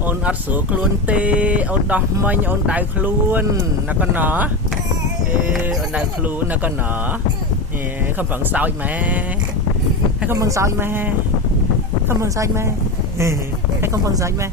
ôn ắt sửa luôn tê ôn đỏ manh ôn đại luôn nó con nó ôn đại luôn nó con nó không bằng sao mà hay không bằng sao mà không bằng sao mà hay không bằng sao mà